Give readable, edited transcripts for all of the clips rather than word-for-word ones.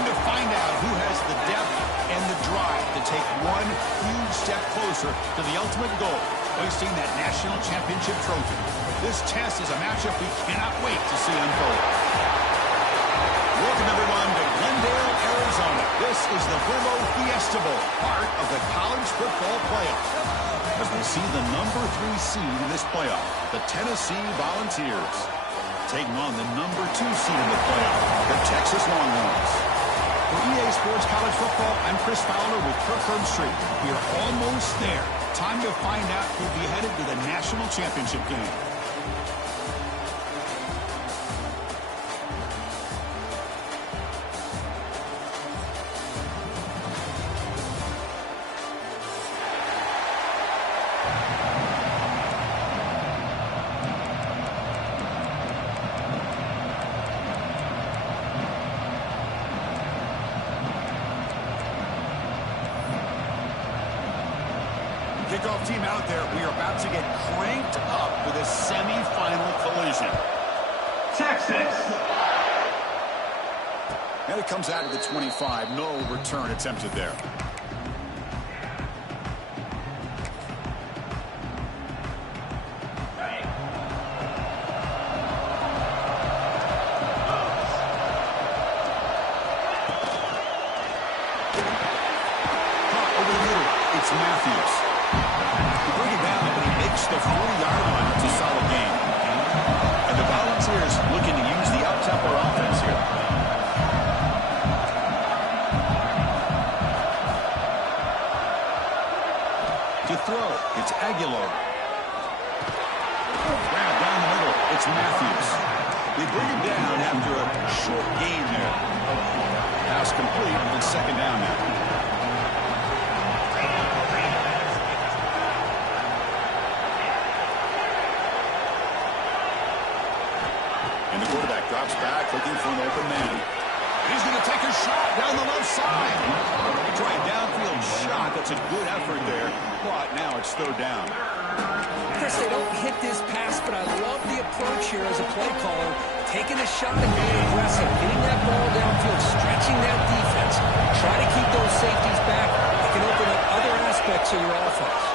Time to find out who has the depth and the drive to take one huge step closer to the ultimate goal, hoisting that national championship trophy. This test is a matchup we cannot wait to see unfold. Welcome, everyone, to Glendale, Arizona. This is the Verbo Fiesta Bowl, part of the college football playoff. As we see the number 3 seed in this playoff, the Tennessee Volunteers, taking on the number 2 seed in the playoff, the Texas Longhorns. For EA Sports College Football, I'm Chris Fowler with Kirk Herbstreit. We are almost there. Time to find out who'll be headed to the national championship game. Kickoff team out there. We are about to get cranked up for this semi-final collision. Texas. And it comes out of the 25. No return attempted there. Over the middle, it's Matthews. Bring it down, and he makes the 40-yard line. It's a solid game. And the Volunteers looking to use the up-tempo offense here. To throw, it's Aguilar. Grab down the middle, it's Matthews. They bring him down after a short gain there. Pass complete, and second down now. Drops back, looking for an open man. He's going to take a shot down the left side. Try a downfield shot. That's a good effort there. But now it's third down. Chris, they don't hit this pass, but I love the approach here as a play caller. Taking a shot and being aggressive. Getting that ball downfield, stretching that defense. Try to keep those safeties back. It can open up other aspects of your offense.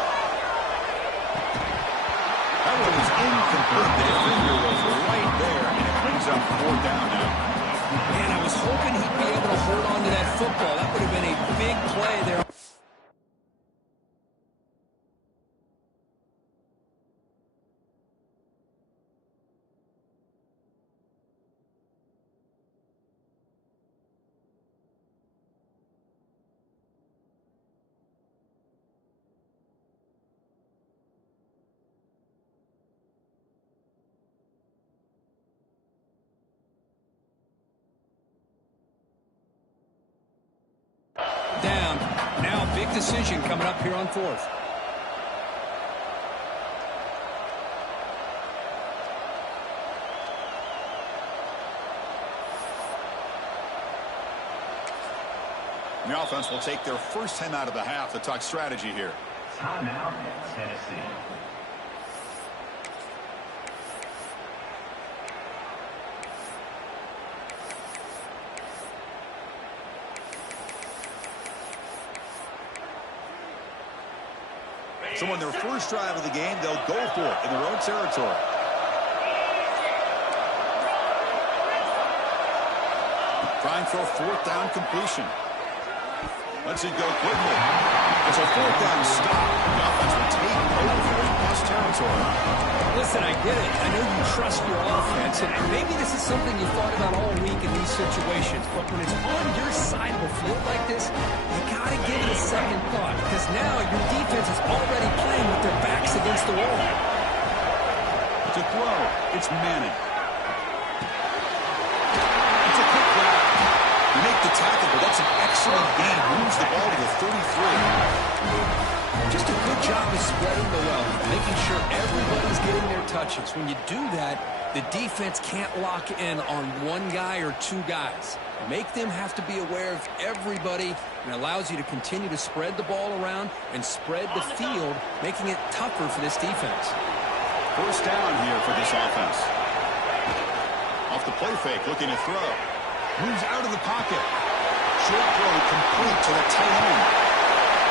That one was incomplete. The defender was right there, and it brings up fourth down now. Man, I was hoping he'd be able to hold on to that football. That would have been a big play there. Down. Now a big decision coming up here on fourth. The offense will take their first time out of the half to talk strategy here. Timeout, Tennessee. So on their first drive of the game, they'll go for it in their own territory. Trying for a fourth down completion. Let's it go quickly. It's a fourth down stop. The offense will take over in plus territory. Listen, I get it. I know you trust your offense, and maybe this is something you thought about all week in these situations, but when it's on your side of the field like this, you got to give it a second thought, because now your defense is already playing with their backs against the wall. To throw, it's Manning. It's a quick grab. You make the tackle, but that's an excellent gain. Moves the ball to the 33. Just a good job of spreading the wealth, making sure everybody's getting their touches. When you do that, the defense can't lock in on one guy or two guys. Make them have to be aware of everybody, and allows you to continue to spread the ball around and spread the field, making it tougher for this defense. First down here for this offense. Off the play fake, looking to throw. Moves out of the pocket. short throw complete to the tight end.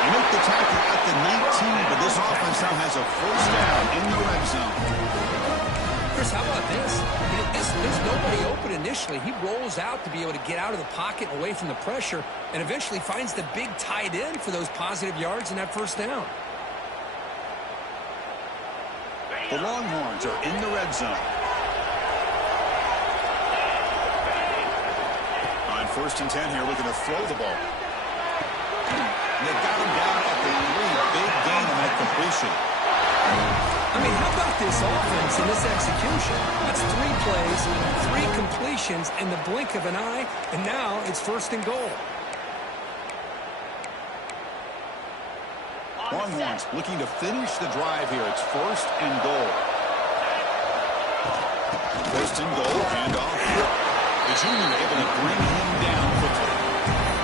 They make the tackle at the 19, but this offense now has a first down in the red zone. Chris, how about this? There's nobody open initially. He rolls out to be able to get out of the pocket away from the pressure and eventually finds the big tight end for those positive yards in that first down. The Longhorns are in the red zone. On 1st and 10 here, looking to throw the ball. They got him down at the 3. Big gain on that completion. I mean, how about this offense and this execution? That's 3 plays, 3 completions in the blink of an eye, and now it's 1st and goal. Longhorns looking to finish the drive here. It's 1st and goal. 1st and goal, handoff. The junior able to bring him down quickly.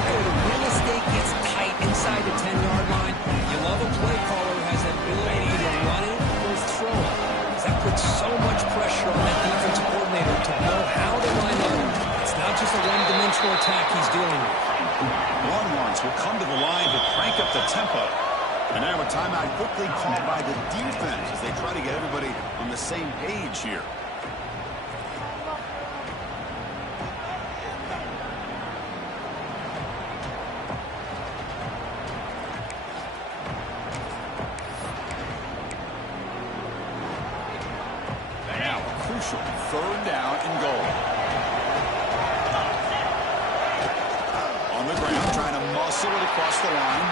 The real estate gets tight inside the 10-yard line. You love a play caller who has the ability to run it or throw it. That puts so much pressure on that defensive coordinator to know how to line up. It's not just a one-dimensional attack he's dealing with. Longhorns will come to the line to crank up the tempo. And now a timeout quickly called by the defense as they try to get everybody on the same page here. Now a crucial 3rd down and goal. On the ground, trying to muscle it across the line.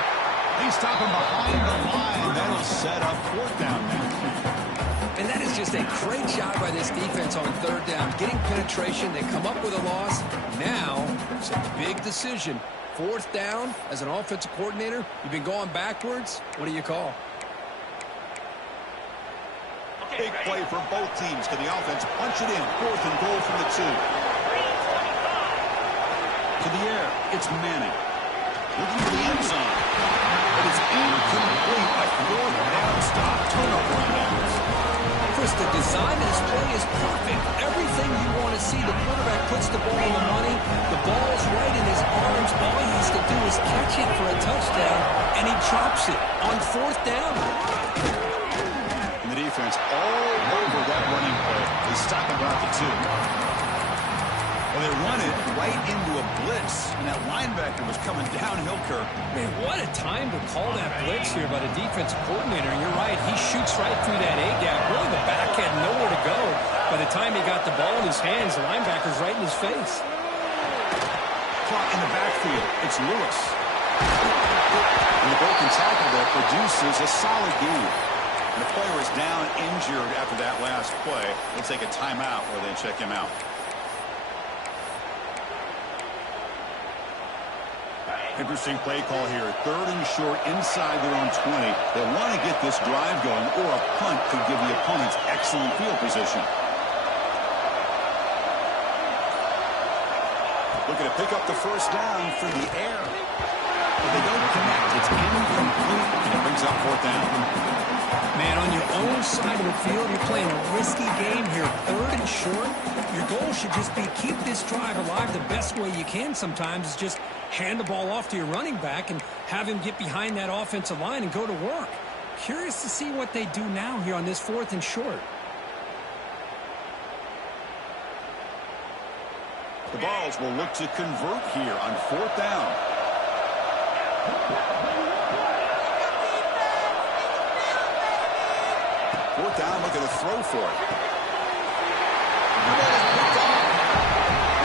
They stop him behind the line. That'll set up 4th down now. And that is just a great job by this defense on 3rd down. Getting penetration, they come up with a loss. Now, it's a big decision. 4th down, as an offensive coordinator, you've been going backwards. What do you call? Big play for both teams. Can the offense punch it in? 4th and goal from the 2. To the air, it's Manning. Looking for the end zone. But it's incomplete. A 4th down stop. Turnover on downs. Chris, the design of this play is perfect. Everything you want to see. The quarterback puts the ball in the money. The ball's right in his arms. All he has to do is catch it for a touchdown, and he drops it on 4th down. And the defense all over that running play. They stop about the 2. Well, they run it right into a blitz, and that linebacker was coming downhill, Kirk. Man, what a time to call that blitz here by the defensive coordinator. And you're right, he shoots right through that A-gap. Really, the back had nowhere to go. By the time he got the ball in his hands, the linebacker's right in his face. Caught in the backfield, it's Lewis. And the broken tackle there produces a solid gain. And the player is down injured after that last play. They'll take a timeout where they check him out. Interesting play call here. 3rd and short inside their own 20. They want to get this drive going, or a punt could give the opponents excellent field position. Looking to pick up the 1st down through the air. But they don't connect. It's incomplete, and it brings up 4th down. Man, on your own side of the field, you're playing a risky game here. 3rd and short. Your goal should just be keep this drive alive the best way you can sometimes is just hand the ball off to your running back and have him get behind that offensive line and go to work. Curious to see what they do now here on this 4th and short. The Balls will look to convert here on 4th down. Fourth down, looking to throw for it.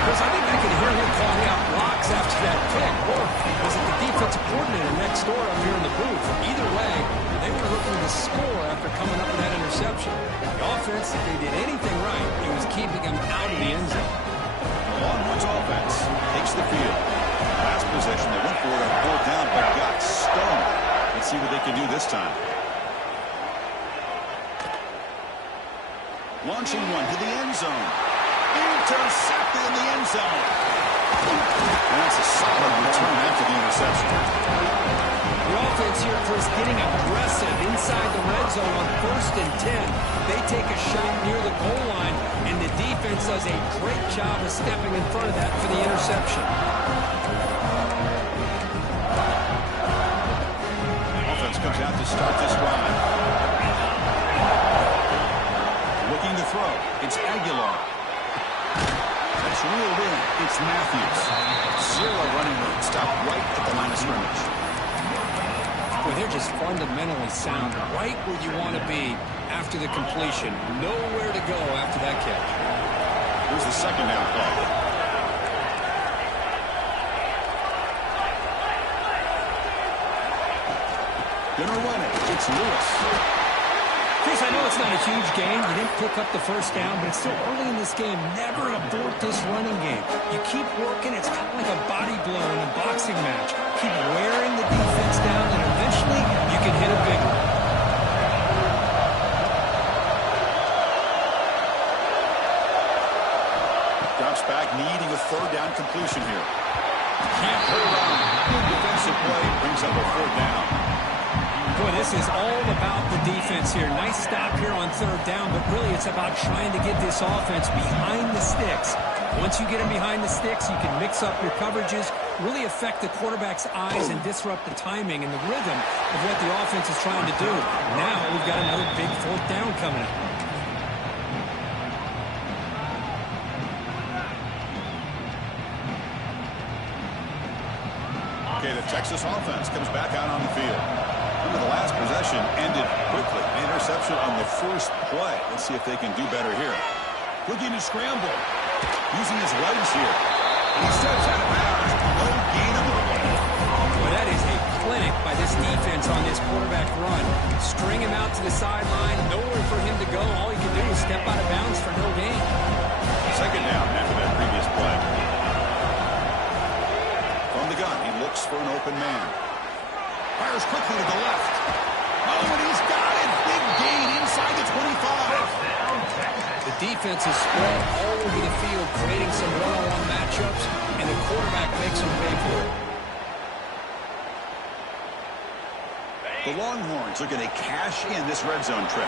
Chris, I think I can hear him calling out blocks after that pick. Or was it the defensive coordinator next door up here in the booth? Either way, they were looking to score after coming up with that interception. The offense, if they did anything right, it was keeping him out of the end zone. Longhorns offense takes the field. Last possession, they went for it on 4th down, but got stoned. Let's see what they can do this time. Launching one to the end zone. Intercepted in the end zone. And that's a solid return after the interception. The offense here, Chris, getting aggressive inside the red zone on 1st and 10. They take a shot near the goal line, and the defense does a great job of stepping in front of that for the interception. comes out to start this drive. Looking to throw. It's Aguilar. That's reeled in. It's Matthews. Zero running room. Stopped right at the line of scrimmage. Well, they're just fundamentally sound. Right where you want to be after the completion. Nowhere to go after that catch. Here's the second down play. Gonna run it. It's Lewis. Chris, I know it's not a huge game. You didn't pick up the first down, but it's still early in this game. Never abort this running game. You keep working. It's kind of like a body blow in a boxing match. Keep wearing the defense down, and eventually you can hit a big one. Drops back, needing a third down completion here. Can't put it on. Good defensive play. Brings up a fourth down. Boy, this is all about the defense here. Nice stop here on third down, but really it's about trying to get this offense behind the sticks. Once you get them behind the sticks, you can mix up your coverages, really affect the quarterback's eyes and disrupt the timing and the rhythm of what the offense is trying to do. Now we've got another big fourth down coming up. Okay, the Texas offense comes back out on the field. The last possession ended quickly. An interception on the first play. Let's see if they can do better here. Looking to scramble. Using his legs here. He steps out of bounds. No gain on the ball. Well, that is a clinic by this defense on this quarterback run. String him out to the sideline. Nowhere for him to go. All he can do is step out of bounds for no gain. Second down after that previous play. From the gun, he looks for an open man. Fires quickly to the left. Oh, and he's got it. Big gain inside the 25. The defense is spread all over the field, creating some one-on-one matchups, and the quarterback makes them pay for it. The Longhorns are going to cash in this red zone trip.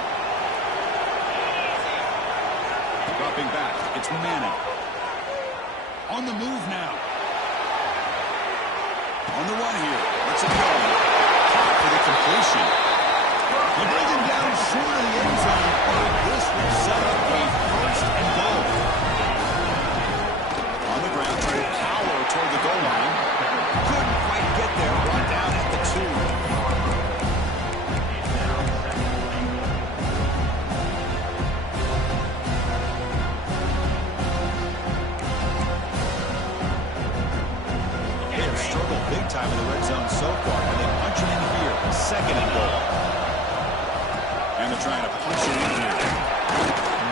Dropping back. It's Manning. On the move now. On the run here. Let's it go. For the completion. They bring him down short of the end zone. This will set up a first and goal. On the ground, trying to power toward the goal line. Couldn't quite get there. Brought down at the 2. Struggled big time in the red zone so far, and they punch it in here. Second and goal. And they're trying to punch it in here.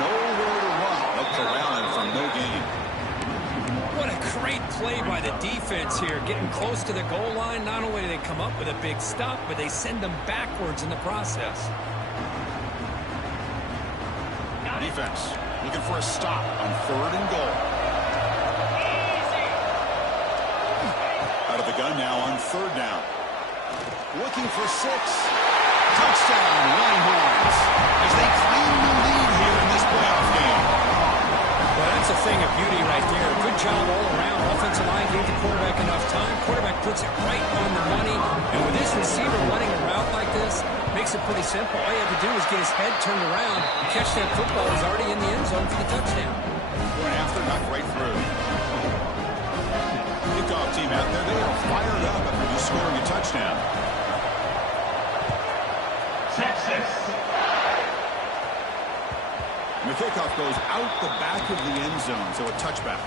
Nowhere to run. They'll corral him from no gain. What a great play by the defense here. Getting close to the goal line. Not only do they come up with a big stop, but they send them backwards in the process. Defense looking for a stop on third and goal. Out of the gun now on third down. Looking for 6. Touchdown, Longhorns, as they claim the lead here in this playoff game. Well, that's a thing of beauty right there. Good job all around. Offensive line gave the quarterback enough time. Quarterback puts it right on the money. And with this receiver running a route like this, makes it pretty simple. All you have to do is get his head turned around and catch that football. He's already in the end zone for the touchdown. Going after, knocked right through. Kickoff team out there, they are fired up after just scoring a touchdown. Texas. And the kickoff goes out the back of the end zone, so a touchback.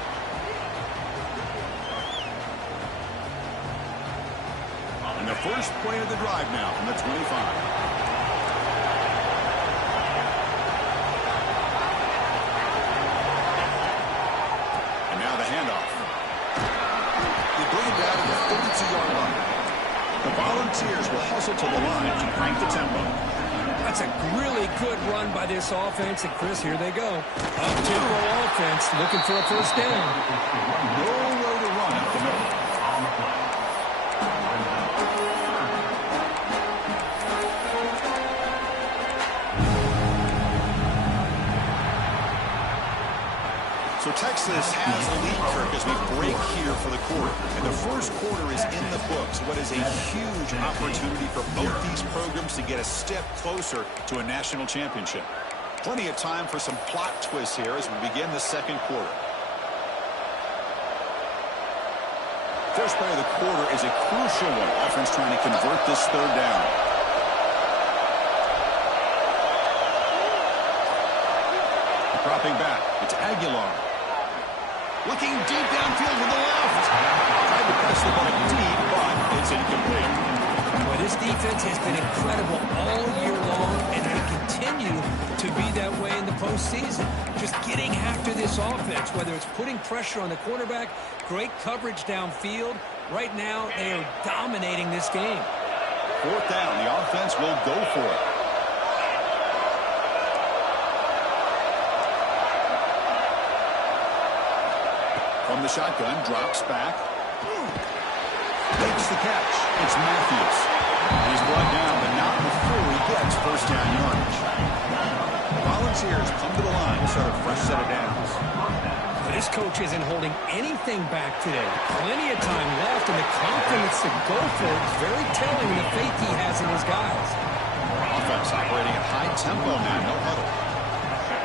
And the first play of the drive now from the 25. Volunteers will hustle to the line to crank the tempo. That's a really good run by this offense. And, Chris, here they go. Up-tempo offense looking for a first down. Nowhere to run at the middle. So So Texas has the lead, Kirk, as we break here for the quarter. And the first quarter is in the books. What is a huge opportunity for both these programs to get a step closer to a national championship. Plenty of time for some plot twists here as we begin the second quarter. First play of the quarter is a crucial one. Offense trying to convert this third down. Dropping back. It's Aguilar. Looking deep downfield to the left. Tried to press the ball deep, but it's incomplete. Well, this defense has been incredible all year long, and they continue to be that way in the postseason. Just getting after this offense, whether it's putting pressure on the quarterback, great coverage downfield. Right now, they are dominating this game. Fourth down. The offense will go for it. From the shotgun, drops back. Makes the catch. It's Matthews. He's brought down, but not before he gets first down yardage. Volunteers come to the line to start a fresh set of downs. But this coach isn't holding anything back today. Plenty of time left, and the confidence to go for it is very telling in the faith he has in his guys. Offense operating at high tempo now, no huddle.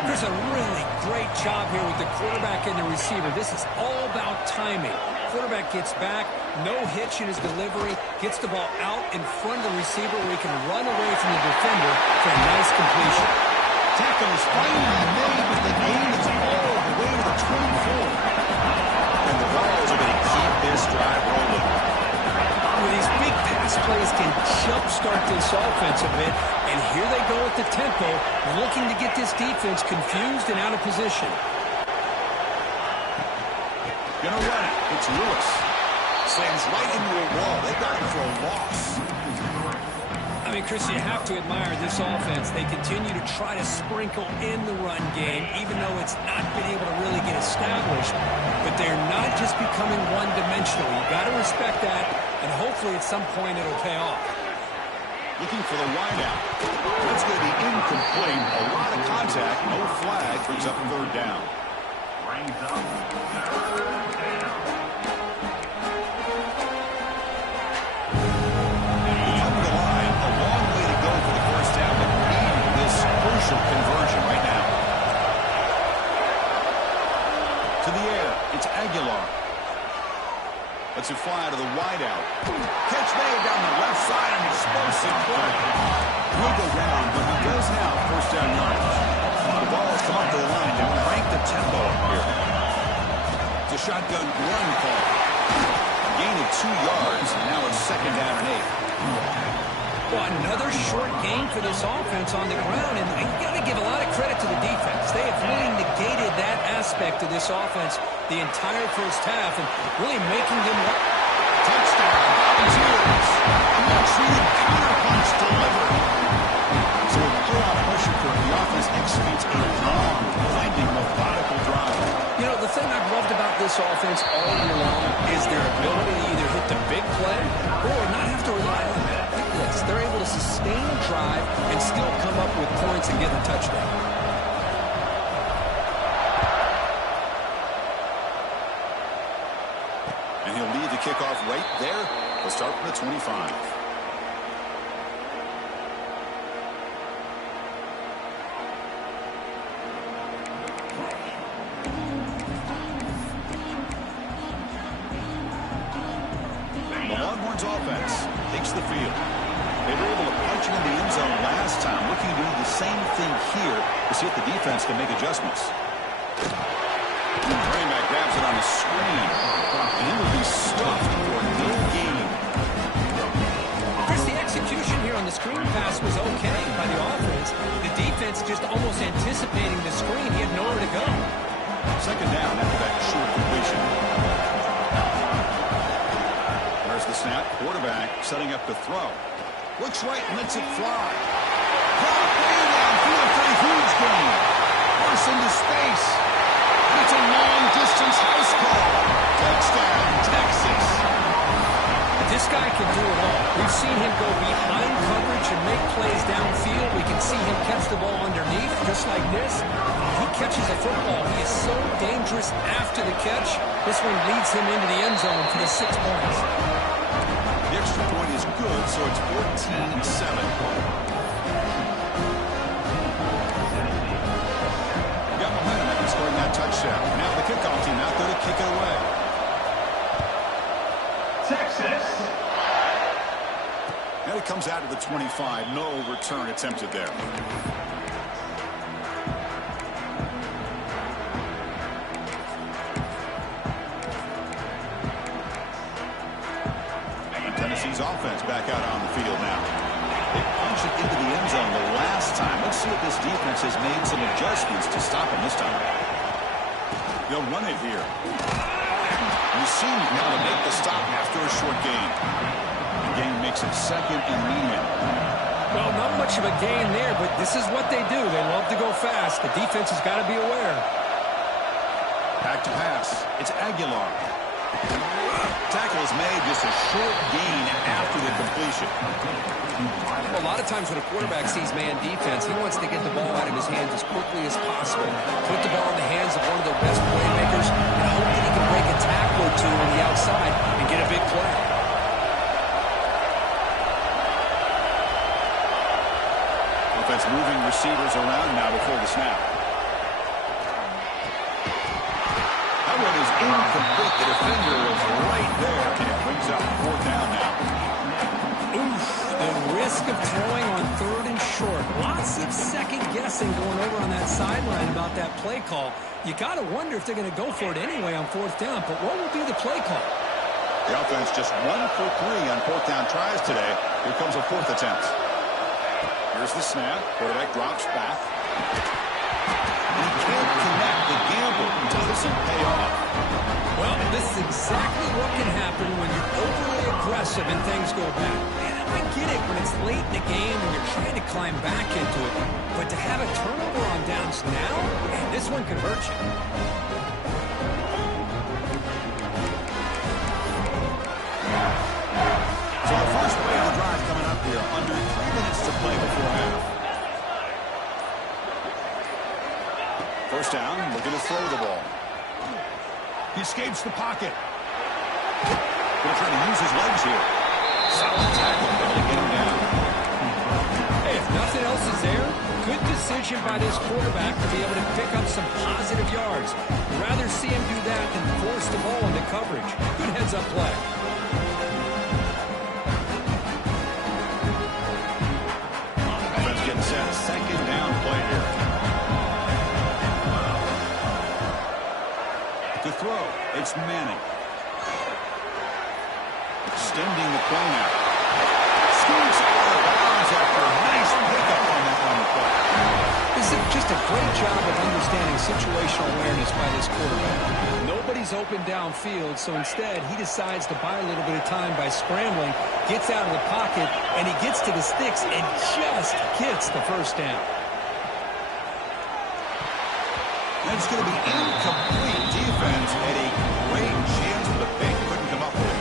There's a really great job here with the quarterback and the receiver. This is all about timing. Quarterback gets back, no hitch in his delivery, gets the ball out in front of the receiver where he can run away from the defender for a nice completion. Tackle is finally made, but the game is all the way to the 24. And the Royals are going to keep this drive rolling. With these big pass plays can jumpstart this offense a bit, and here they go at the tempo, looking to get this defense confused and out of position. Gonna run it. It's Lewis. Slams right into a wall. They got him for a loss. I mean, Chris, you have to admire this offense. They continue to try to sprinkle in the run game, even though it's not been able to really get established. But they're not just becoming one-dimensional. You got to respect that, and hopefully at some point it'll pay off. Looking for the wideout. That's going to be incomplete. A lot of contact. No flag. Brings up third down. Brings up third down. Come to the line. A long way to go for the first down, but needing this crucial conversion right now. To the air. It's Aguilar. Lets it fly to the wideout. Catch made down the left side, an explosive play. Will go down, but he does have first down yardage. The ball has come up to the line to crank the tempo up here. It's a shotgun run call. A gain of 2 yards, and now it's second down and 8. Well, another short game for this offense on the ground, and you got to give a lot of credit to the defense. They have really negated that aspect of this offense the entire first half and really making them Touchdown, Volunteers. A much-needed counterpunch delivered. So with put-out pressure for the offense executes a long, blinding, methodical drive. You know, the thing I've loved about this offense all year long is their ability to either hit the big play or not have to rely on that. Yes, they're able to sustain a drive and still come up with points and get a touchdown. And he'll lead the kickoff right there. We'll start from the 25. The Longhorns offense takes the field. They were able to punch into the end zone last time, looking to do the same thing here to see if the defense can make adjustments. Running back grabs it on the screen, and he will be stuffed for no gain. Chris, the execution here on the screen pass was okay by the offense. The defense just almost anticipating the screen. He had nowhere to go. Second down after that short completion. There's the snap. Quarterback setting up to throw. Looks right and lets it fly. Drop way downfield for a huge gain. Force into space. And it's a long-distance house call. Touchdown, Texas. This guy can do it all. We've seen him go behind coverage and make plays downfield. We can see him catch the ball underneath. just like this, he catches a football. He is so dangerous after the catch. This one leads him into the end zone for the 6 points. The extra point is good, so it's 14-7. Got momentum after scoring that touchdown. Now the kickoff team out there to kick it away. Texas. And it comes out of the 25. No return attempted there. And Tennessee's offense back out on the field now. They punched it into the end zone the last time. Let's see if this defense has made some adjustments to stop him this time. They'll run it here. You see now to make the stop after a short gain. The gain makes it second and medium. Well, not much of a gain there, but this is what they do. They love to go fast. The defense has got to be aware. Back to pass. It's Aguilar. Tackle is made, just a short gain after the completion. Well, a lot of times when a quarterback sees man defense, he wants to get the ball out of his hands as quickly as possible. Put the ball in the hands of one of their best playmakers and hope that he can break a tackle or two on the outside and get a big play. Offense moving receivers around now before the snap. That one is incomplete. The defender was right there, and it brings up 4th down now. Oof, the risk of throwing on 3rd and short. Lots of second guessing going over on that sideline about that play call. You got to wonder if they're going to go for it anyway on 4th down, but what will be the play call? The offense just 1 for 3 on 4th down tries today. Here comes a 4th attempt. Here's the snap. Quarterback drops back. And he can't connect. The gamble doesn't pay off. Well, this is exactly what can happen when you're overly aggressive and things go bad. And I get it when it's late in the game and you're trying to climb back into it. But to have a turnover on downs now, man, this one could hurt you. So the first play of the drive coming up here. Under 3 minutes to play before half. First down, looking to throw the ball. He escapes the pocket. Going to try to use his legs here. Solid tackle, able to get him down. Hey, if nothing else is there, good decision by this quarterback to be able to pick up some positive yards. I'd rather see him do that than force the ball into coverage. Good heads-up play. Offense getting set. Second down play here. To throw, it's Manning. Extending the play now. Scoots out of bounds after a nice pickup on that run play. This is just a great job of understanding situational awareness by this quarterback. Nobody's open downfield, so instead he decides to buy a little bit of time by scrambling, gets out of the pocket, and he gets to the sticks and just gets the first down. That's going to be incomplete. Defense had a great chance with a big, couldn't come up with it.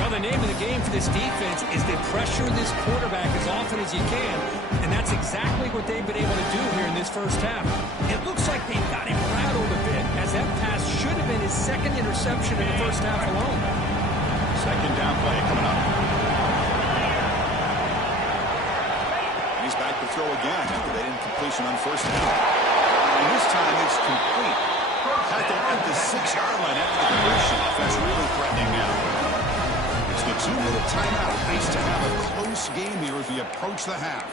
Well, the name of the game for this defense is to pressure this quarterback as often as you can, and that's exactly what they've been able to do here in this first half. It looks like they've got him rattled a bit, as that pass should have been his 2nd interception in the first half alone. Second down play coming up. And he's back to throw again after that incompletion on first down. And this time it's complete. Tackle at the 6-yard line after the completion. Offense really threatening now. It's the 2-minute timeout. Nice to have a close game here as we approach the half.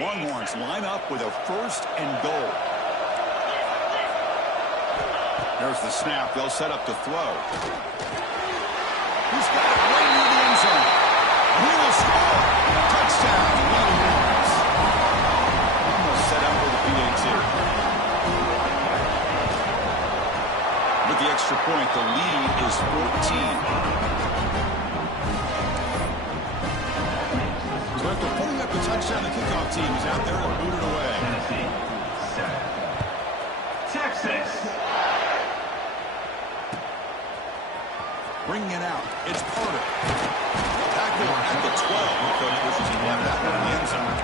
Longhorns line up with a 1st and goal. There's the snap. They'll set up to throw. He's got it right near the end zone. He will score. Touchdown, Longhorns. Almost set up for the PAT. With the extra point, the lead is 14. So after putting up the touchdown, the kickoff team is out there to boot it away. Tennessee, 7. Texas. Bringing it out. It's Porter. Tackle tackle at the 12. The coach wishes he left that one in the end zone.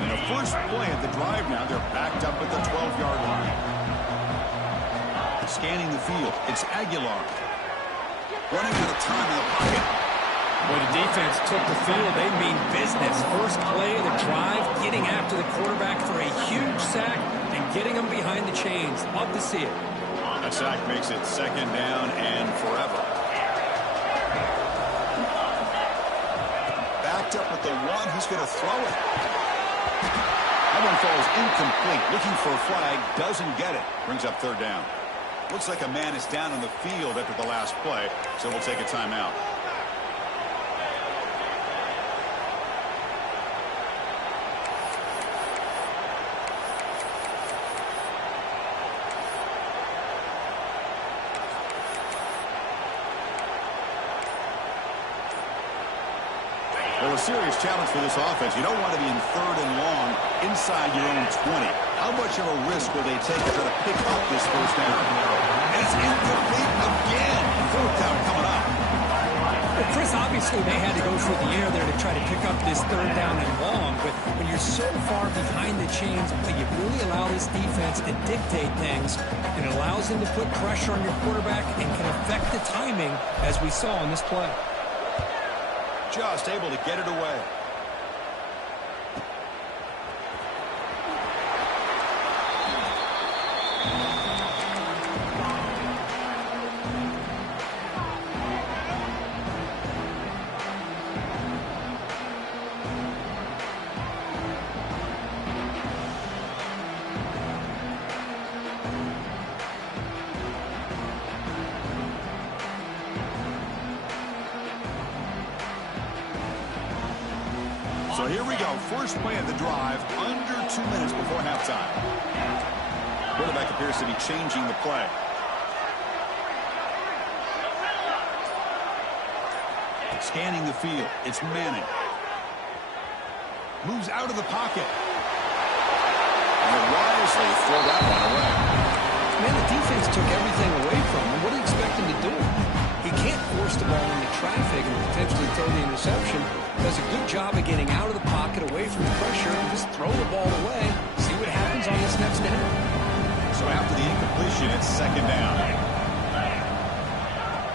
And a first play at the drive now. They're backed up at the 12-yard line. Scanning the field. It's Aguilar. Running out of time in the pocket. When the defense took the field, they mean business. First play of the drive, getting after the quarterback for a huge sack and getting him behind the chains. Love to see it. That sack makes it second down and forever. Backed up at the 1. He's going to throw it. That one falls incomplete. Looking for a flag. Doesn't get it. Brings up third down. Looks like a man is down on the field after the last play, so we'll take a timeout. Well, a serious challenge for this offense. You don't want to be in third and long inside your own 20. How much of a risk will they take to try to pick up this first down? And it's incomplete again. Fourth down coming up. Well, Chris, obviously they had to go through the air there to try to pick up this third down and long, but when you're so far behind the chains, you really allow this defense to dictate things, and it allows them to put pressure on your quarterback and can affect the timing, as we saw in this play. Just able to get it away. So here we go. First play of the drive, under 2 minutes before halftime. Quarterback appears to be changing the play. Scanning the field. It's Manning. Moves out of the pocket. And wisely throw that one away. Man, the defense took everything away from him. What do you expect him to do? He can't force the ball into traffic and potentially throw the interception. Does a good job of getting out of the pocket, away from the pressure, and just throw the ball away. See what happens on this next down. So after the incompletion, it's second down.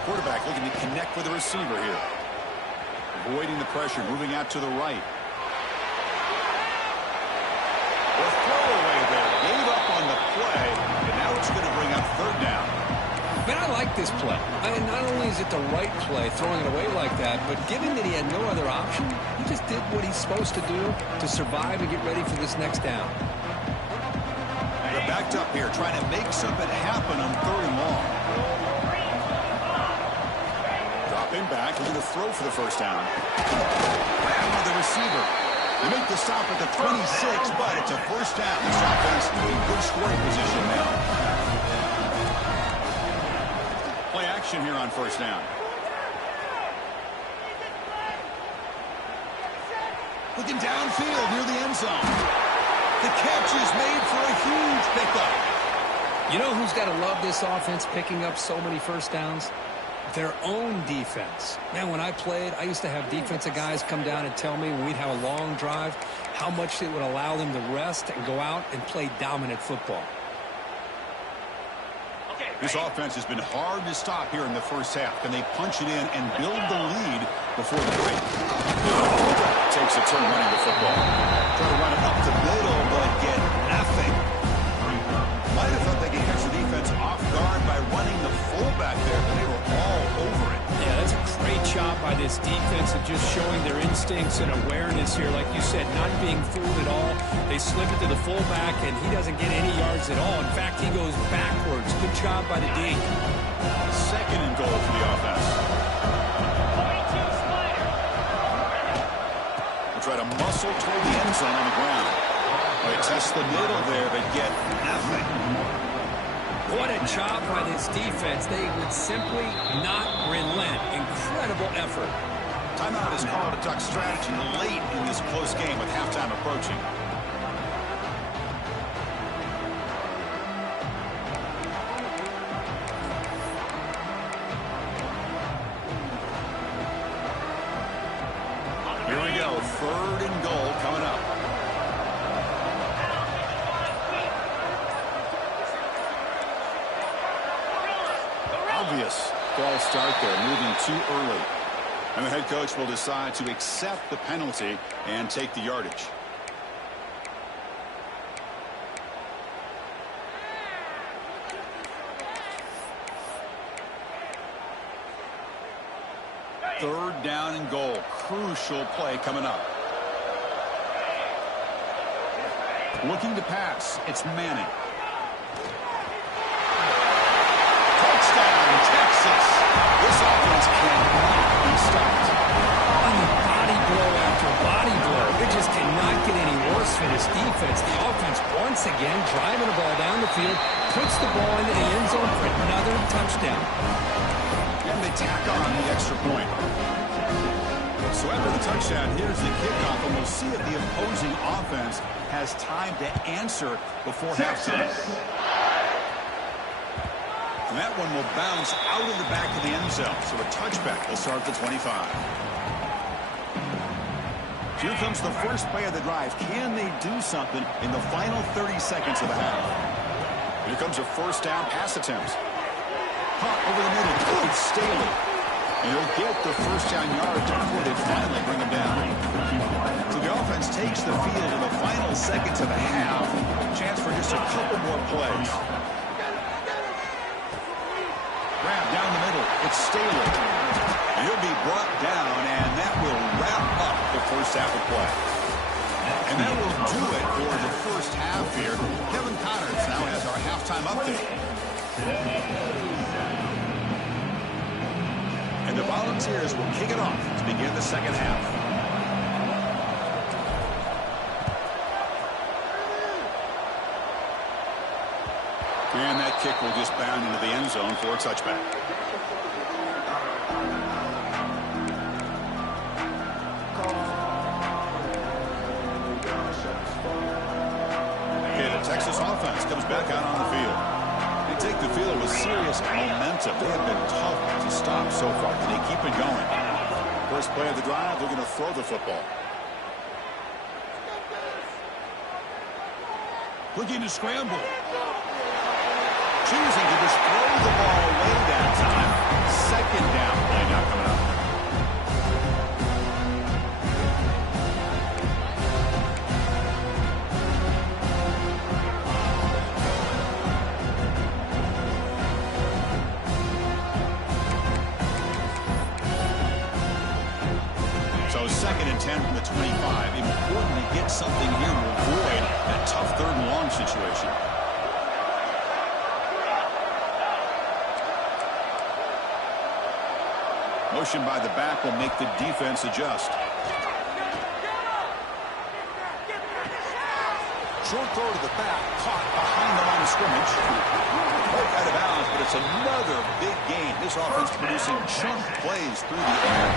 Quarterback looking to connect with the receiver here. Avoiding the pressure, moving out to the right. The throwaway there. Gave up on the play, and now it's going to bring up third down. Man, I like this play. I mean, not only is it the right play, throwing it away like that, but given that he had no other option, he just did what he's supposed to do to survive and get ready for this next down. They're backed up here, trying to make something happen on third and long. Dropping back, looking to throw for the first down. Bam with the receiver. They make the stop at the 26, but it's a first down. This offense in good scoring position now. Play action here on first down. Looking downfield near the end zone. The catch is made for a huge pickup. You know who's got to love this offense picking up so many first downs? Their own defense. Man, when I played, I used to have defensive guys come down and tell me when we'd have a long drive how much it would allow them to rest and go out and play dominant football. This offense has been hard to stop here in the first half. Can they punch it in and build the lead before the break? Takes a turn running the football. Try to run it up the middle, but get nothing. Might have thought they could catch the defense off guard by running the fullback there, but they were all over it. Yeah, that's a great job by this defense of just showing their instincts and awareness here. Like you said, not being fooled at all. They slip it to the fullback, and he doesn't get any yards at all. In fact, he goes backwards. Good job by the D. Second and goal for the offense. We'll try to muscle toward the end zone on the ground. They test the middle there, but get nothing. What a job by this defense. They would simply not relent. Incredible effort. Timeout is called to duck strategy late in this close game with halftime approaching. false start there, moving too early. And the head coach will decide to accept the penalty and take the yardage. Third down and goal. Crucial play coming up. Looking to pass. It's Manning. Touchdown, Texas. This offense cannot be stopped. I mean, body blow after body blow. It just cannot get any worse for this defense. The offense, once again, driving the ball down the field, puts the ball into the end zone for another touchdown. And they tack on the extra point. So after the touchdown, here's the kickoff, and we'll see if the opposing offense has time to answer before halftime. And that one will bounce out of the back of the end zone. So a touchback will start at the 25. Here comes the first play of the drive. Can they do something in the final 30 seconds of the half? Here comes a first down pass attempt. Caught over the middle. Good, Staley. And he'll get the first down yard before they finally bring him down. So the offense takes the field in the final seconds of the half. Chance for just a couple more plays. Grab down the middle. It's Staley. And he'll be brought down, and that will wrap up the first half of play. And that will do it for the first half here. Kevin Connors now has our halftime update. And the Volunteers will kick it off to begin the second half. And that kick will just bound into the end zone for a touchback. Okay, the Texas offense comes back out on the field. They take the field with serious momentum. They have been tough to stop so far. Can they keep it going? First play of the drive, they're going to throw the football. Looking to scramble. Choosing to just throw the ball away that time. Second down play now coming up. So 2nd and 10 from the 25. Important to get something here to avoid that tough third and long situation. Motion by the back will make the defense adjust. Short throw to the back, caught behind the line of scrimmage. Right out of bounds, but it's another big gain. This offense producing chunk plays through the air.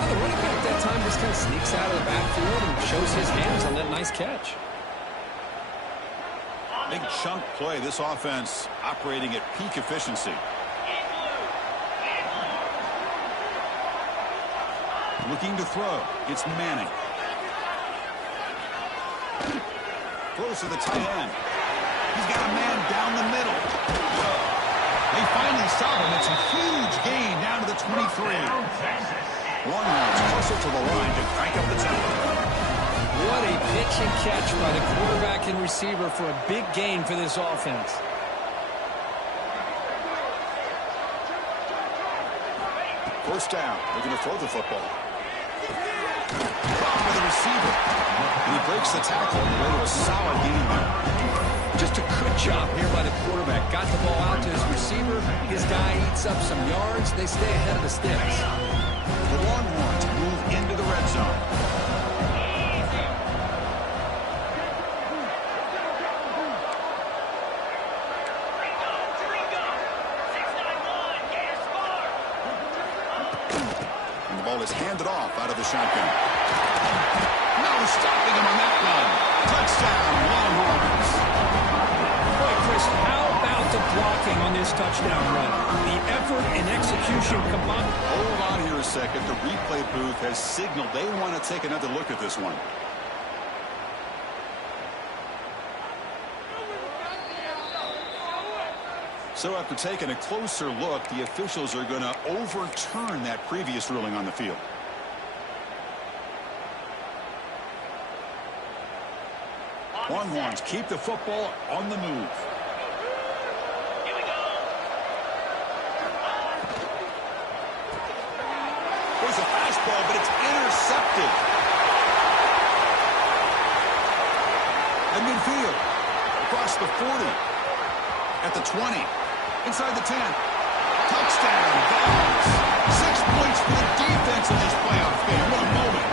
Well, the running back that time just kind of sneaks out of the backfield and shows his hands on that nice catch. Big chunk play. This offense operating at peak efficiency. Looking to throw. It's Manning. Throws to the tight end. He's got a man down the middle. They finally stop him. It's a huge gain down to the 23. Longhorns closer to the line to crank up the tempo. What a pitch and catch by the quarterback and receiver for a big gain for this offense. First down. They're going to throw the football. By the receiver. And he breaks the tackle on the way to a solid gain there. Just a good job here by the quarterback. Got the ball out to his receiver. His guy eats up some yards. They stay ahead of the sticks. The Longhorns move into the red zone. And the ball is handed off out of the shotgun. No stopping him on that run. Touchdown, Longhorns. Boy, Chris, how about the blocking on this touchdown run? The effort and execution combined. Hold on here a second. The replay booth has signaled they want to take another look at this one. So after taking a closer look, the officials are going to overturn that previous ruling on the field. Longhorns keep the football on the move. Here we go. There's a fastball, but it's intercepted. At midfield, across the 40, at the 20, inside the 10. Touchdown, Vols. 6 points for the defense in this playoff game. What a moment.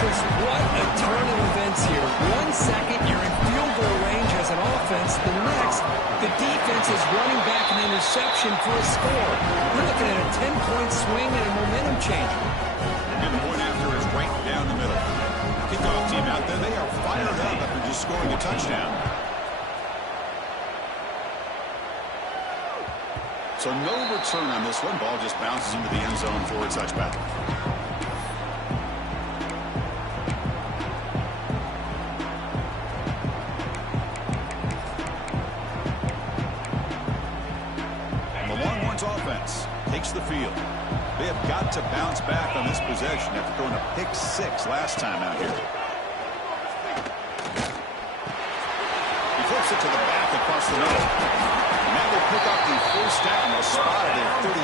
Chris, what a turn of events here. 1 second, you're in field goal range as an offense. The next, the defense is running back an interception for a score. We're looking at a 10-point swing and a momentum changer. And the point after is right down the middle. Kickoff team out there, they are fired up after just scoring a touchdown. So no return on this one. Ball just bounces into the end zone for a touchback. And the Longhorns offense takes the field. They have got to bounce back on this possession after throwing a pick 6 last time out here. He flips it to the back across the middle. Now they pick up the first down. They'll spot it at 38.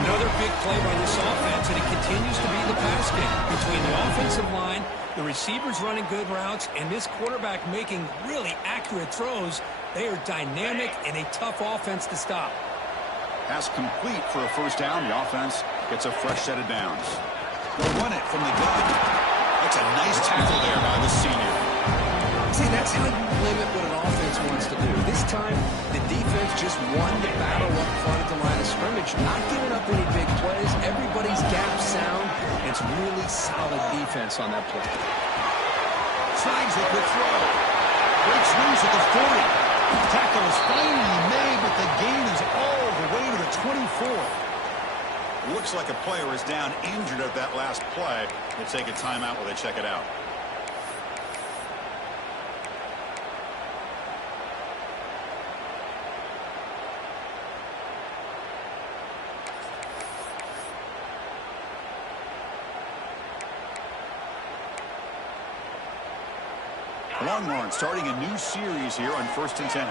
Another big play by this offense, and it continues to be the pass game. Between the offensive line, the receivers running good routes, and this quarterback making really accurate throws, they are dynamic and a tough offense to stop. Pass complete for a first down. The offense gets a fresh set of downs. They'll run it from the gun. That's a nice tackle there by the senior. See, that's how you limit what an offense wants to do. This time, the defense just won the battle up front at the line of scrimmage, not giving up any big plays. Everybody's gap sound. It's really solid defense on that play. Slides with the throw. Breaks loose at the 40. Tackle is finally made, but the gain is all the way to the 24. Looks like a player is down injured at that last play. They take a timeout while they check it out. Longhorns starting a new series here on 1st and 10.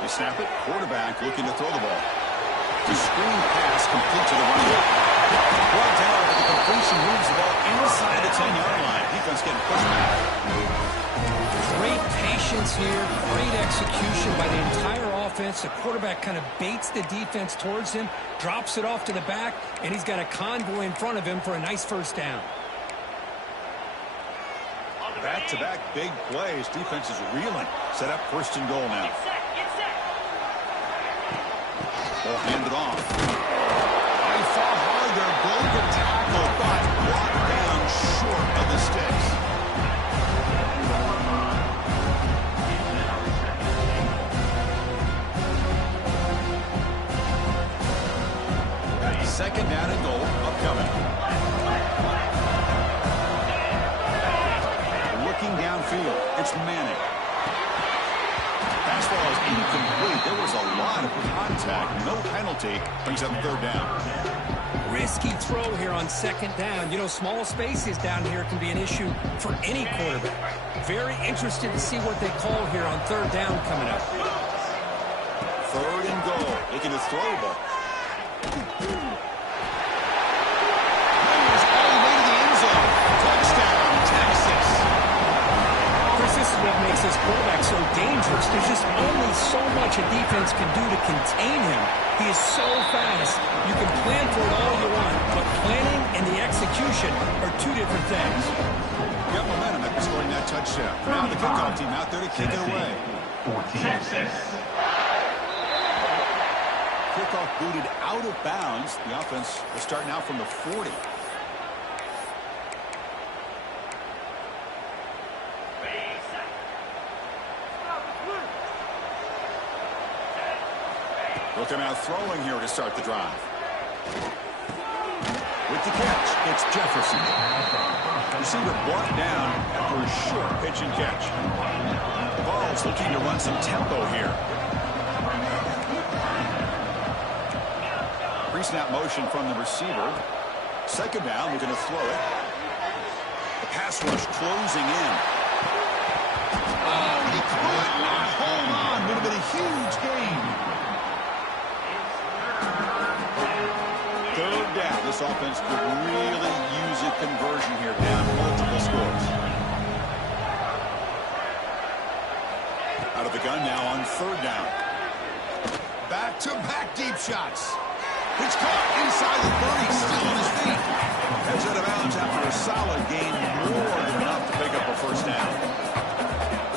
They snap it. Quarterback looking to throw the ball. The screen pass complete to the running back. Brought down, but the completion moves the ball inside the 10-yard line. Defense getting pushed back. Great patience here. Great execution by the entire offense. The quarterback kind of baits the defense towards him, drops it off to the back, and he's got a convoy in front of him for a nice first down. Back-to-back big plays. Defense is reeling. Set up 1st and goal now. Ball handed off. They fought hard there. Broken tackle, but brought down short of the sticks. Second down and goal upcoming. Downfield, it's Manning. Fastball is incomplete. There was a lot of contact. No penalty. Brings up 3rd down. Risky throw here on 2nd down. You know, small spaces down here can be an issue for any quarterback. Very interested to see what they call here on 3rd down coming up. 3rd and goal. Looking to throw the ball. This is what makes this quarterback so dangerous. There's just only so much a defense can do to contain him. He is so fast. You can plan for it all you want, but planning and the execution are two different things. You got momentum after scoring that touchdown. Now the kickoff team out there to kick it away. Kickoff booted out of bounds. The offense will start now from the 40. Looking out throwing here to start the drive. With the catch, it's Jefferson. Receiver brought down after a short pitch and catch. Ball's looking to run some tempo here. Pre-snap motion from the receiver. Second down, we're going to throw it. The pass rush closing in. Oh, he could not hold on. Would have been a huge gain. Third down. This offense could really use a conversion here, down multiple scores. Out of the gun now on third down. Back-to-back deep shots. It's caught inside the 30, still on his feet. Heads out of bounds after a solid gain, more than enough to pick up a first down.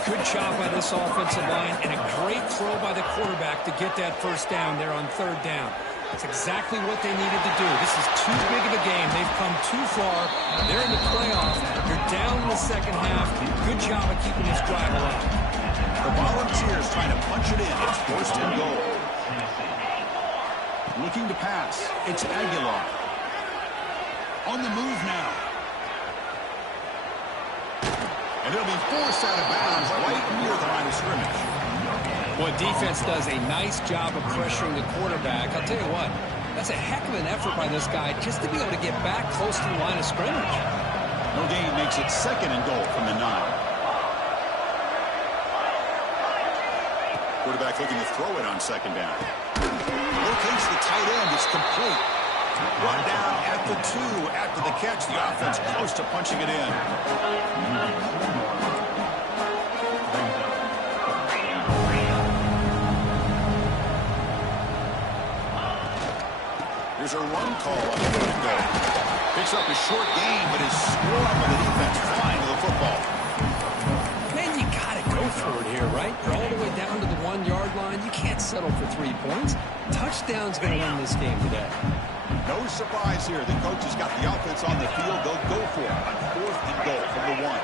Good job by this offensive line and a great throw by the quarterback to get that first down there on third down. That's exactly what they needed to do. This is too big of a game. They've come too far. They're in the playoffs. They're down in the second half. Good job of keeping this drive alive. The Volunteers trying to punch it in. It's first and goal. Looking to pass. It's Aguilar. On the move now. And it'll be forced out of bounds right near the line of scrimmage. Boy, defense does a nice job of pressuring the quarterback. I'll tell you what, that's a heck of an effort by this guy just to be able to get back close to the line of scrimmage. No gain makes it second and goal from the 9. Quarterback looking to throw it on second down. Locates the tight end. It's complete. Brought down at the 2 after the catch. The offense close to punching it in. Here's a run call on the third and goal. Picks up a short gain, but is swarmed by the defense flying to the football. Man, you got to go for it here, right? You're all the way down to the 1-yard line. You can't settle for 3 points. Touchdown's going to win this game today. No surprise here. The coach has got the offense on the field. They'll go for it on fourth and goal from the 1.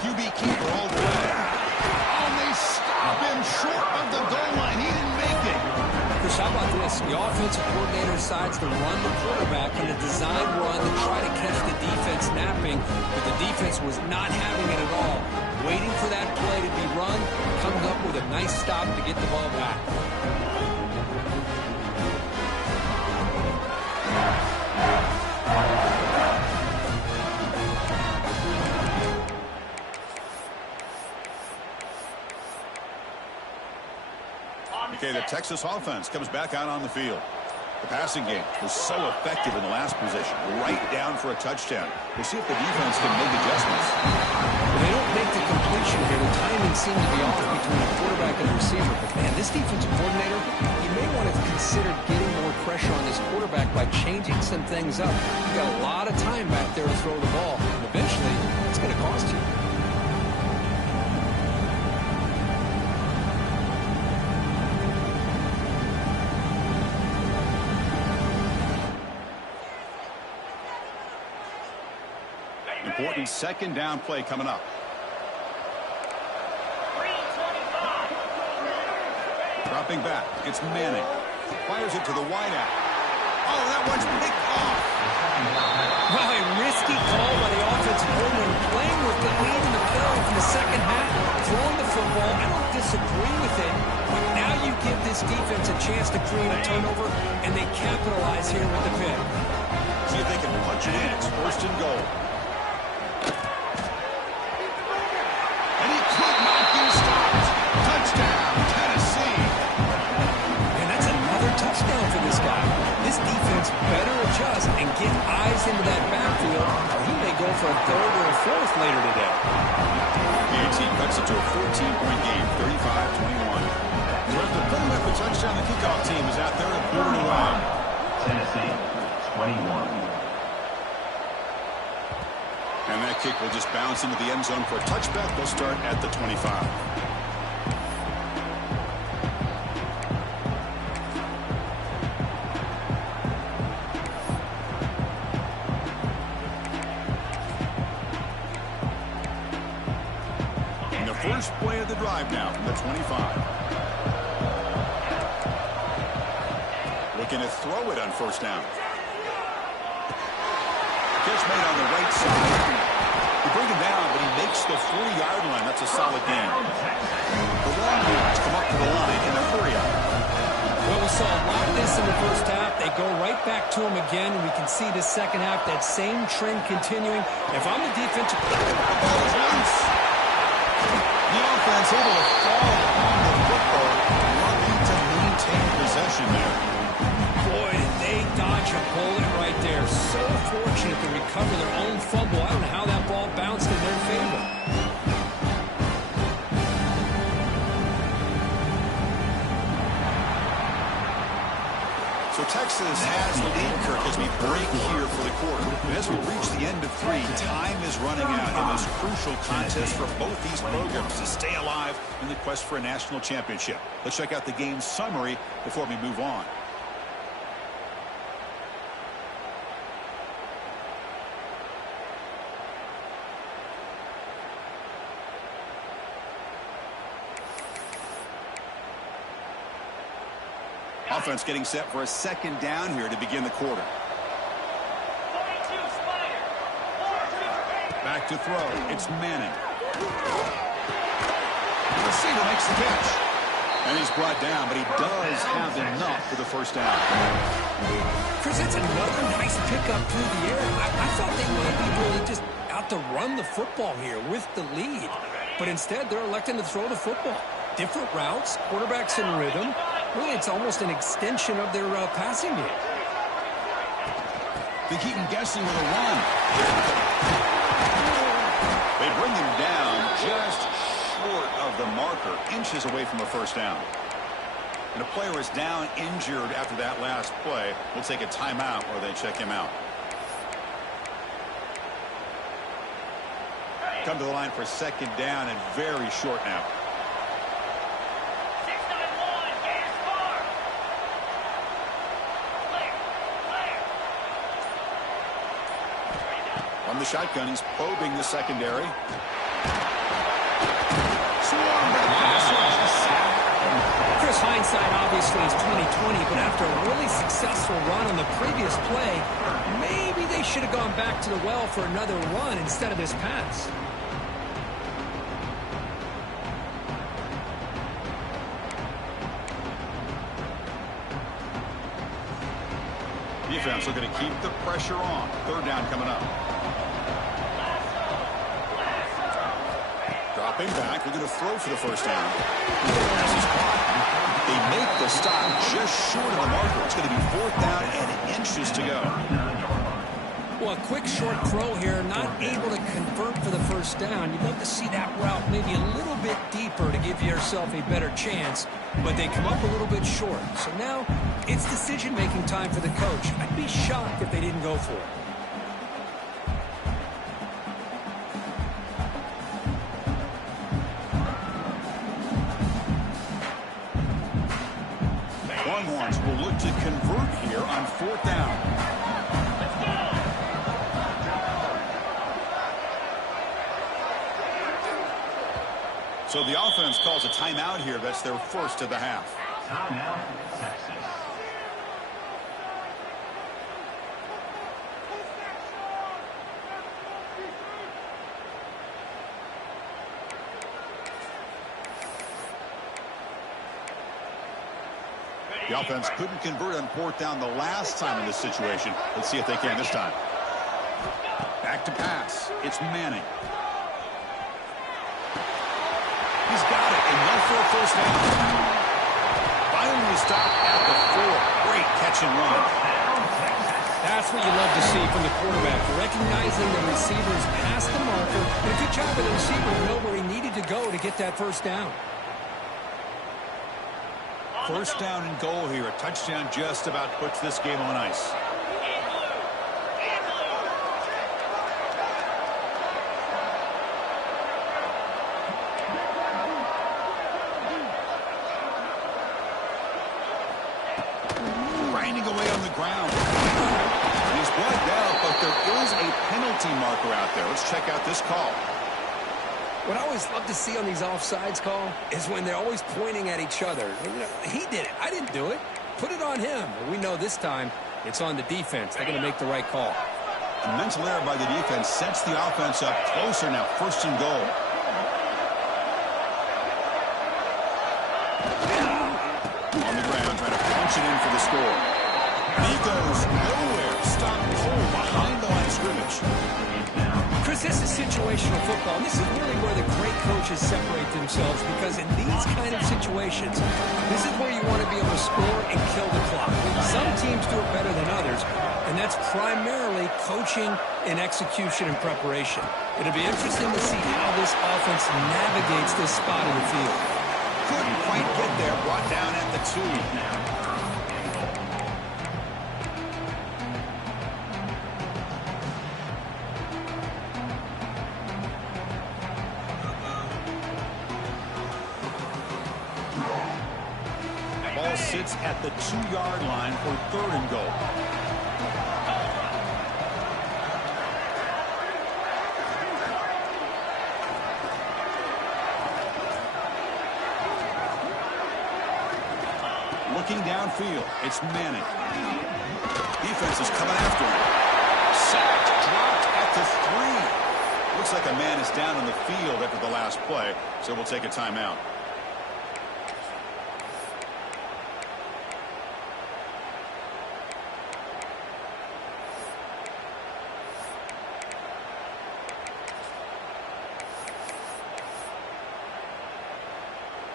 QB keeper all the way. Oh, and they stop him short of the goal line. He didn't make it. Chris, how about this? The offensive coordinator decides to run the quarterback on a design run to try to catch the defense napping, but the defense was not having it at all. Waiting for that play to be run, comes up with a nice stop to get the ball back. Okay, the Texas offense comes back out on the field. The passing game was so effective in the last possession, right down for a touchdown. We'll see if the defense can make adjustments. When they don't make the completion here, the timing seemed to be off between the quarterback and the receiver. But, man, this defensive coordinator, he may want to consider getting more pressure on this quarterback by changing some things up. You've got a lot of time back there to throw the ball. And eventually, it's going to cost you. Important second down play coming up. Dropping back. It's Manning. Fires it to the wideout. Oh, that one's picked off. Well, a risky call by the offensive coordinator, playing with the lead in the field in the second half, throwing the football. I don't disagree with it, but now you give this defense a chance to create a turnover, and they capitalize here with the pick. See if they can punch it in. It's first and goal. And he could not be stopped. Touchdown, Tennessee. And that's another touchdown for this guy. This defense better adjust and get eyes into that backfield, or he may go for a third or a fourth later today. The 18 cuts it to a 14-point game, 35-21. So after putting up a touchdown, the kickoff team is out there to boot it away. Tennessee, 21. And that kick will just bounce into the end zone for a touchback. They'll start at the 25. And the first play of the drive now from the 25. Looking to throw it on first down. Catch made on the right side. You bring him down, but he makes the 40-yard line. That's a solid game. The Longhorns come up to the line in a hurry-up. Well, we saw a lot of this in the first half. They go right back to him again, and we can see the second half, that same trend continuing. If I'm the defensive... The ball is loose. The offense able to fall on the football, lucky to maintain possession there. Boy, did they dodge a bullet right there. So fortunate to recover their own fumble. I don't know how that ball bounced in their favor. So Texas has the lead, Kirk, as we break here for the quarter. And as we reach the end of 3, time is running out in this crucial contest for both these programs to stay alive in the quest for a national championship. Let's check out the game summary before we move on. Offense getting set for a second down here to begin the quarter. Back to throw. It's Manning. The receiver makes the catch. And he's brought down, but he does have enough for the first down. Chris, that's another nice pickup through the air. I thought they might be really just out to run the football here with the lead. But instead, they're electing to throw the football. Different routes, quarterbacks in rhythm. Really, it's almost an extension of their passing game. They keep him guessing with a run. They bring him down just short of the marker, inches away from a first down. And a player is down injured after that last play. We'll take a timeout or they check him out. Come to the line for second down and very short now. On the shotgun, he's probing the secondary. Chris, hindsight obviously is 20/20, but after a really successful run on the previous play, maybe they should have gone back to the well for another run instead of this pass. Defense looking to keep the pressure on. Third down coming up. Dropping back. We're going to throw for the first down. Pass is caught. They make the stop just short of the marker. It's going to be fourth down and inches to go. Well, a quick short throw here, not able to convert for the first down. You'd love to see that route maybe a little bit deeper to give yourself a better chance, but they come up a little bit short. So now it's decision-making time for the coach. I'd be shocked if they didn't go for it. Longhorns will look to convert here on fourth down. So the offense calls a timeout here. That's their first of the half. Timeout, Texas. The offense couldn't convert on fourth down the last time in this situation. Let's see if they can this time. Back to pass. It's Manning. He's got it. Enough for a first down. Finally stopped at the 4. Great catch and run. That's what you love to see from the quarterback, recognizing the receivers past the marker. And a good job of the receiver to know where he needed to go to get that first down. First down and goal here. A touchdown just about puts this game on ice. Grinding away on the ground. He's brought down, but there is a penalty marker out there. Let's check out this call. What I always love to see on these offsides call is when they're always pointing at each other. You know, he did it. I didn't do it. Put it on him. We know this time it's on the defense. They're going to make the right call. A mental error by the defense sets the offense up closer now. First and goal. On the ground, trying to punch it in for the score. And he goes nowhere. Stop cold behind the line of scrimmage. Chris, this is situational football. This is really where the great coaches separate themselves, because in these kind of situations, this is where you want to be able to score and kill the clock. Some teams do it better than others, and that's primarily coaching and execution and preparation. It'll be interesting to see how this offense navigates this spot in the field. Couldn't quite get there. Brought down at the 2. Ball sits at the 2-yard line for 3rd and goal. Looking downfield, it's Manning. Defense is coming after him. Sacked, dropped at the 3. Looks like a man is down on the field after the last play, so we'll take a timeout.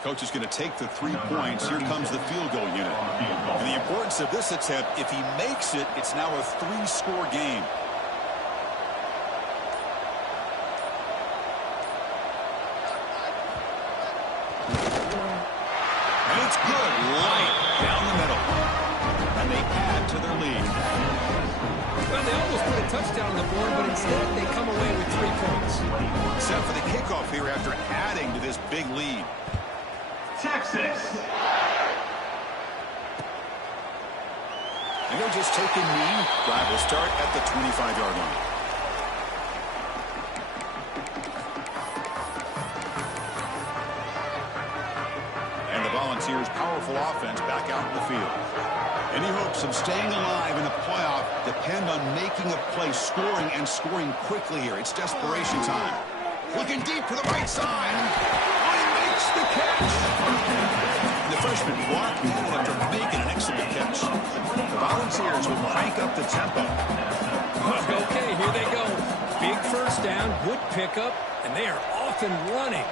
Coach is going to take the 3 points. Here comes the field goal unit. And the importance of this attempt, if he makes it, it's now a 3-score game. And it's good. Light down the middle. And they add to their lead. Well, they almost put a touchdown on the board, but instead they come away with 3 points. Except for the kickoff here after adding to this big lead. Texas. And they're just taking knee. Drive will start at the 25-yard line. And the Volunteers' powerful offense back out in the field. Any hopes of staying alive in a playoff depend on making a play, scoring, and scoring quickly here. It's desperation time. Looking deep to the right side. The catch. The freshman blocked after making an excellent catch. The Volunteers will crank up the tempo. Okay, here they go. Big first down, good pickup, and they are off and running.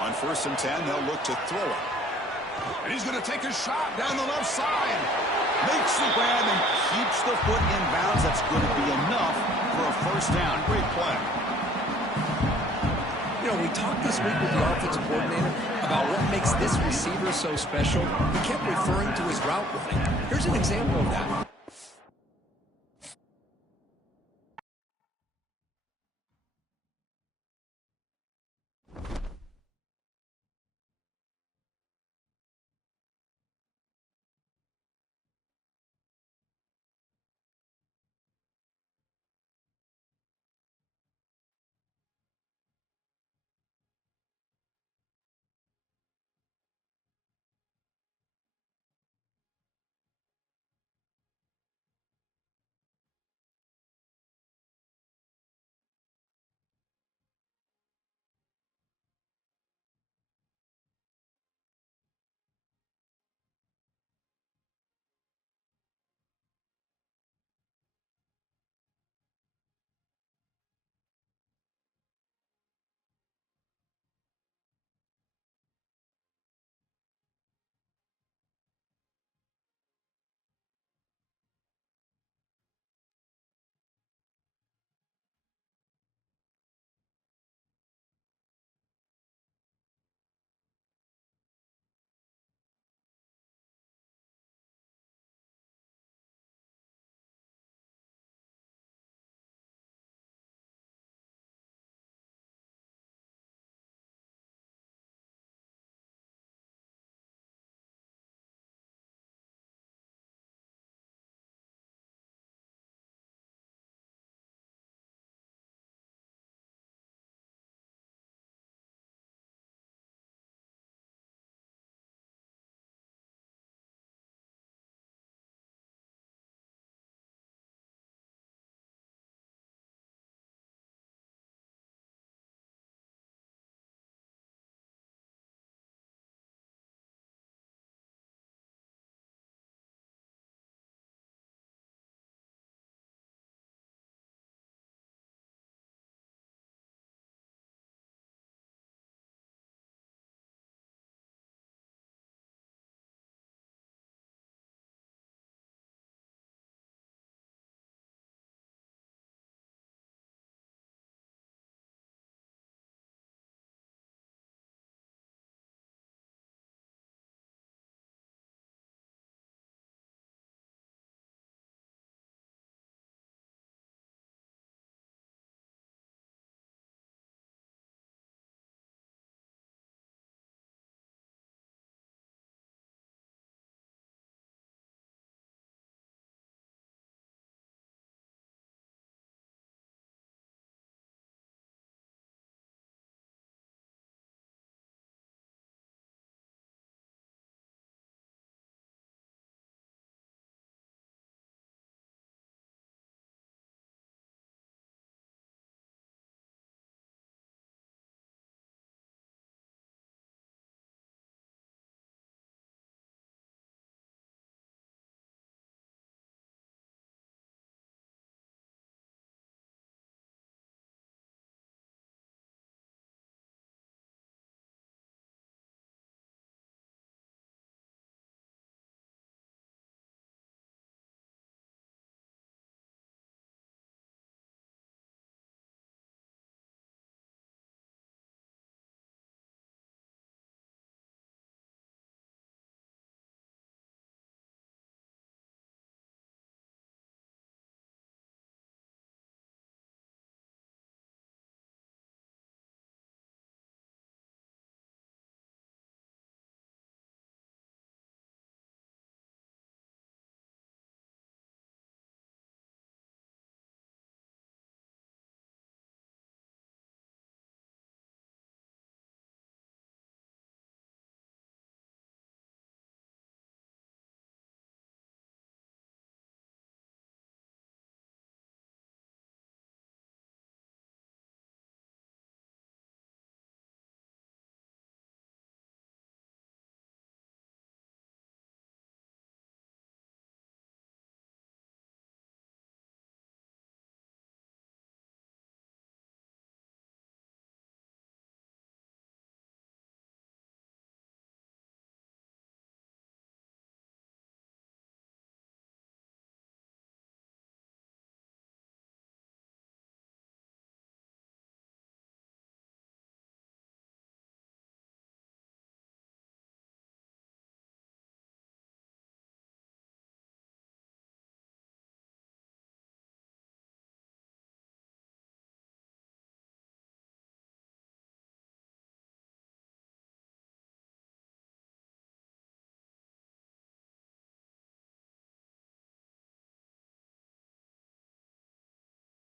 On 1st and 10, they'll look to throw it. And he's going to take a shot down the left side. Makes the grab and keeps the foot in bounds. That's going to be enough for a first down. Great play. You know, we talked this week with the offensive coordinator about what makes this receiver so special. He kept referring to his route running. Here's an example of that.